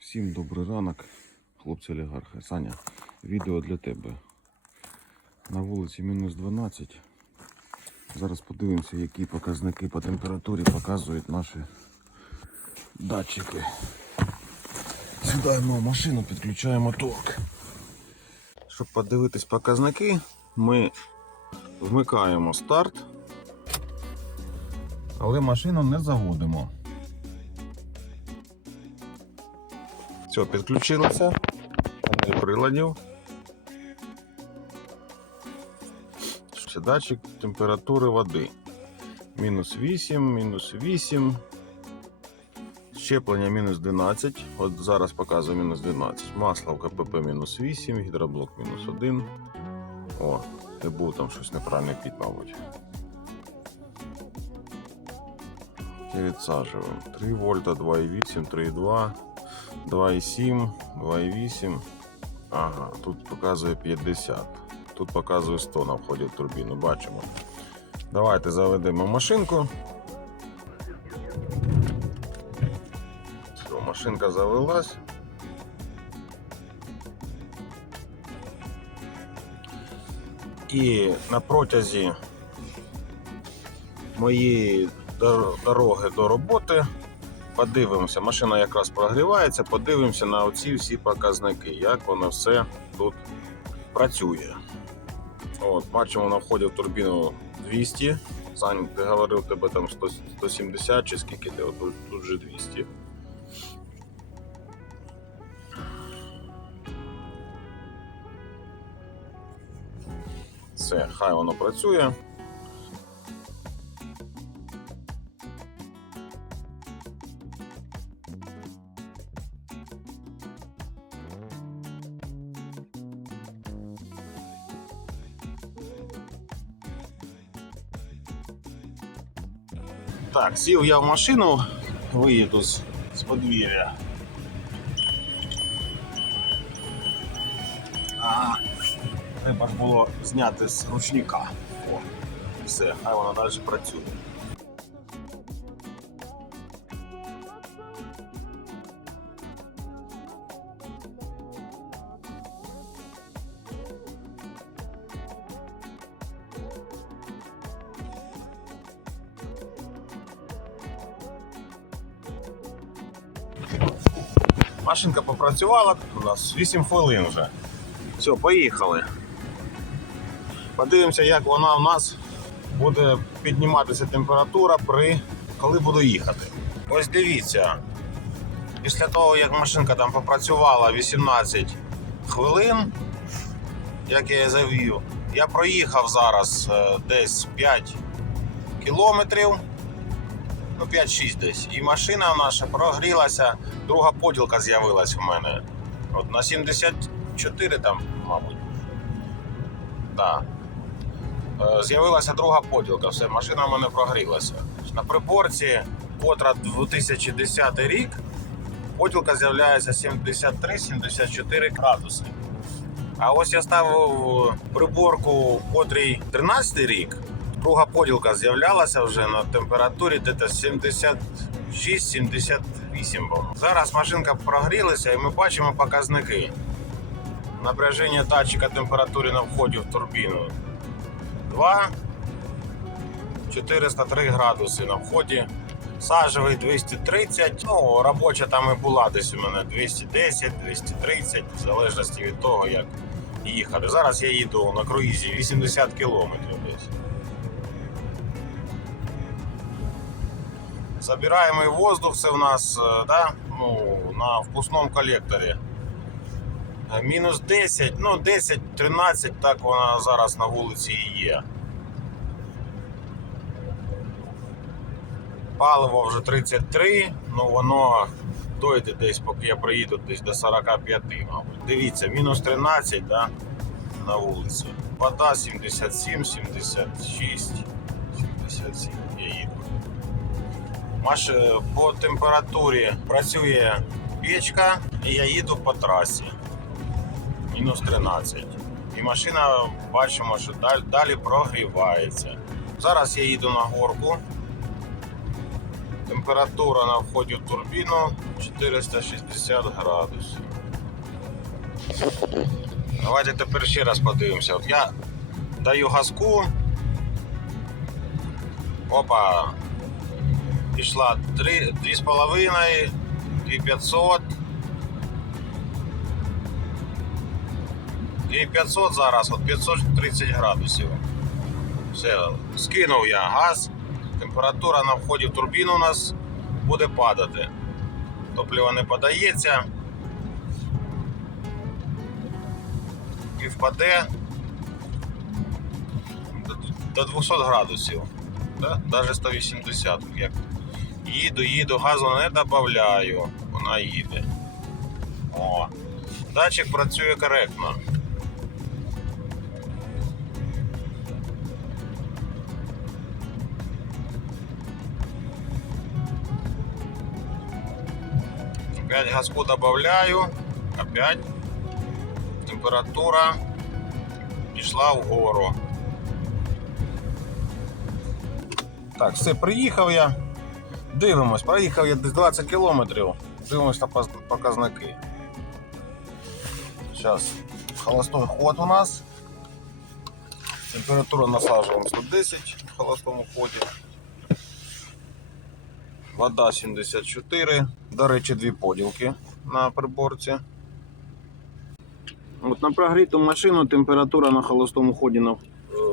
Всім добрий ранок, хлопці олігархи. Саня, відео для тебе. На вулиці мінус 12. Зараз подивимося, які показники по температурі показують наші датчики. Сідаємо в машину, підключаємо торк. Щоб подивитись показники, ми вмикаємо старт, але машину не заводимо. Все, підключилося. Панель приладів. Датчик температури води. Мінус 8, мінус 8. Щеплення мінус 12. От зараз показує мінус 12. Масло в КПП мінус 8, гідроблок мінус 1. О, не був там щось неправильне під, мабуть. Передсаживаем. 3 вольта, 2,8, 3,2. 2,7, 2,8. Ага, тут показує 50. Тут показує 100 на вході в турбіну. Бачимо. Давайте заведемо машинку. Все, машинка завелась. І на протязі моєї дороги до роботи подивимося. Машина якраз прогрівається, подивимося на оці всі показники, як воно все тут працює. От, бачимо на вході в турбіну 200. Сань, ти говорив, тебе там 100, 170 чи скільки ти? Тут, тут вже 200. Все, хай воно працює. Так, сів я в машину, виїду з, з подвір'я. Треба ж було зняти з ручника. О, все, хай воно далі працює. Машинка попрацювала, у нас 8 хвилин вже. Все, поїхали. Подивимося, як вона у нас буде підніматися температура при коли буду їхати. Ось дивіться. Після того, як машинка там попрацювала 18 хвилин, як я її завів, я проїхав зараз е, десь 5 кілометрів, ну 5-6 десь. І машина наша прогрілася, друга поділка з'явилась у мене. От на 74 там, мабуть. Так. Е, З'явилася друга поділка, все, машина в мене прогрілася. На приборці, котра 2010 рік, поділка з'являється 73-74 градуси. А ось я ставив приборку, котрій 13 рік, друга поділка з'являлася вже на температурі десь 76-78 було. Зараз машинка прогрілася і ми бачимо показники. Напряження датчика температури на вході в турбіну 2, 403 градуси на вході. Сажевий 230, ну робоча там і була десь у мене 210, 230, в залежності від того, як їхати. Зараз я їду на круїзі 80 кілометрів десь. Забираємий воздух, це в нас е, да, ну, на впускному колекторі. Е, Мінус 10, ну 10-13, так вона зараз на вулиці і є. Паливо вже 33, ну воно дойде десь, поки я приїду десь до 45, мабуть. Дивіться, мінус 13 да, на вулиці. Вода 77, 76, 77. Я їду. По температурі працює печка, і я їду по трасі. Мінус 13. І машина бачимо, що далі, прогрівається. Зараз я їду на горку. Температура на вході в турбіну 460 градусів. Давайте тепер ще раз подивимося. От я даю газку. Опа. Пішла 3, 2,5, 2500. 2500 зараз, от 530 градусів. Все, скинув я газ. Температура на вході в турбіну у нас буде падати. Топливо не подається. І впаде до- до 200 градусів. Да? Навіть 180. Як їду, їду, газу не додаю. Вона їде. О. Датчик працює коректно. Опять газку добавляю. Опять температура пішла вгору. Так, все, приїхав я. Дивимось, проїхав я десь 20 кілометрів. Дивимось на показники. Зараз холостой ход у нас. Температура насаджуємо 110 в холостому ході. Вода 74. До речі, дві поділки на приборці. От на прогріту машину температура на холостому ході е,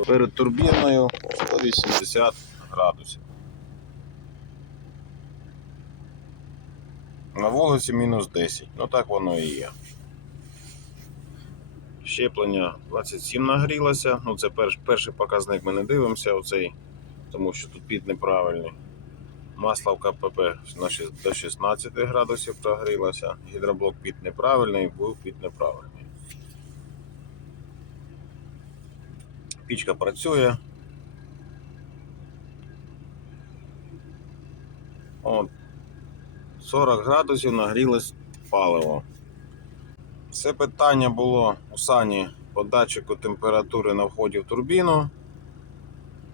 перед турбіною 180 градусів. На вулиці мінус 10. Ну так воно і є. Щеплення 27 нагрілося. Ну це перш, перший показник ми не дивимося, оцей, тому що тут під неправильний. Масло в КПП на шіс- до 16 градусів прогрілося. Гідроблок під неправильний, був під неправильний. Пічка працює. От. 40 градусів нагрілось паливо. Це питання було у сані по датчику температури на вході в турбіну.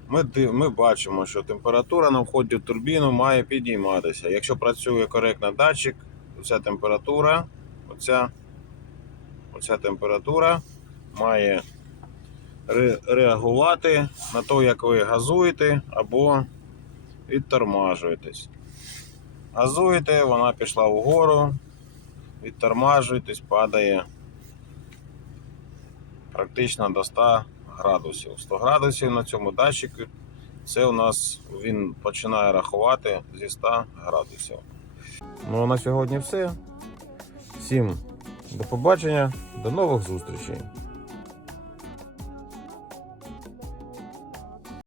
Ми, ми бачимо, що температура на вході в турбіну має підійматися. Якщо працює коректно датчик, оця температура, оця, оця температура має ре- реагувати на те, як ви газуєте або відтормажуєтесь. Газуєте, вона пішла вгору, відтормажуєтесь, падає практично до 100 градусів. 100 градусів на цьому датчику це у нас він починає рахувати зі 100 градусів. Ну а на сьогодні все. Всім до побачення, до нових зустрічей.